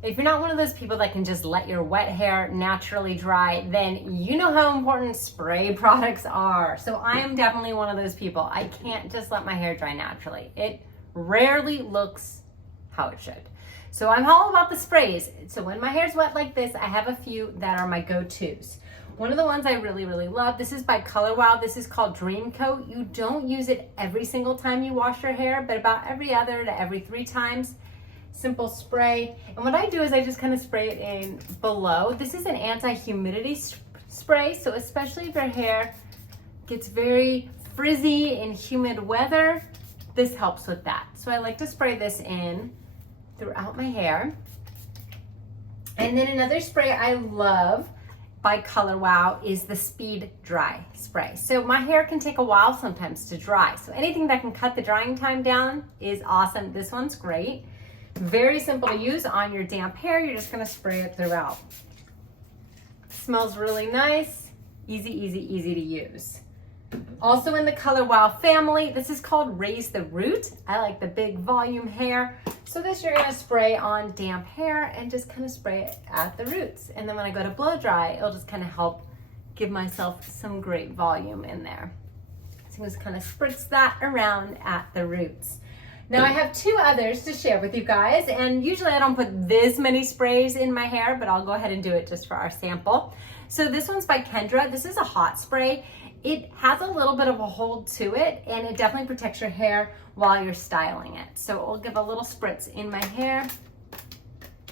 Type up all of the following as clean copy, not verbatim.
If you're not one of those people that can just let your wet hair naturally dry, then you know how important spray products are. So I am definitely one of those people. I can't just let my hair dry naturally. It rarely looks how it should. So I'm all about the sprays. So when my hair's wet like this, I have a few that are my go-tos. One of the ones I really, really love, this is by Color Wow. This is called Dream Coat. You don't use it every single time you wash your hair, but about every other to every 3 times. Simple spray. And what I do is I just kind of spray it in below. This is an anti-humidity spray, so especially if your hair gets very frizzy in humid weather, this helps with that. So I like to spray this in throughout my hair. And then another spray I love by Color Wow is the Speed Dry spray. So my hair can take a while sometimes to dry. So anything that can cut the drying time down is awesome. This one's great. Very simple to use on your damp hair. You're just gonna spray it throughout. Smells really nice. Easy, easy, easy to use. Also in the Color Wow family, this is called Raise the Root. I like the big volume hair. So this you're gonna spray on damp hair and just kind of spray it at the roots. And then when I go to blow dry, it'll just kind of help give myself some great volume in there. So just kind of spritz that around at the roots. Now I have 2 others to share with you guys, and usually I don't put this many sprays in my hair, but I'll go ahead and do it just for our sample. So this one's by Kendra. This is a hot spray. It has a little bit of a hold to it, and it definitely protects your hair while you're styling it. So it will give a little spritz in my hair.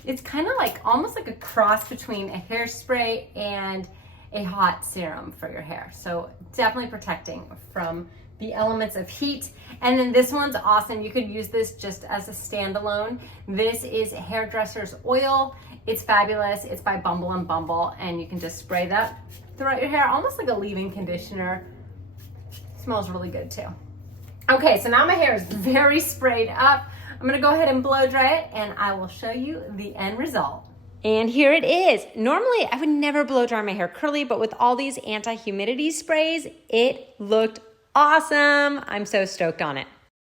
It's kind of like, almost like a cross between a hairspray and a hot serum for your hair. So definitely protecting from the elements of heat. And then this one's awesome. You could use this just as a standalone. This is Hairdresser's Oil. It's fabulous. It's by Bumble and Bumble, and you can just spray that throughout your hair, almost like a leave-in conditioner. Smells really good too. Okay, so now my hair is very sprayed up. I'm gonna go ahead and blow dry it, and I will show you the end result. And here it is. Normally, I would never blow dry my hair curly, but with all these anti-humidity sprays, it looked awesome. I'm so stoked on it.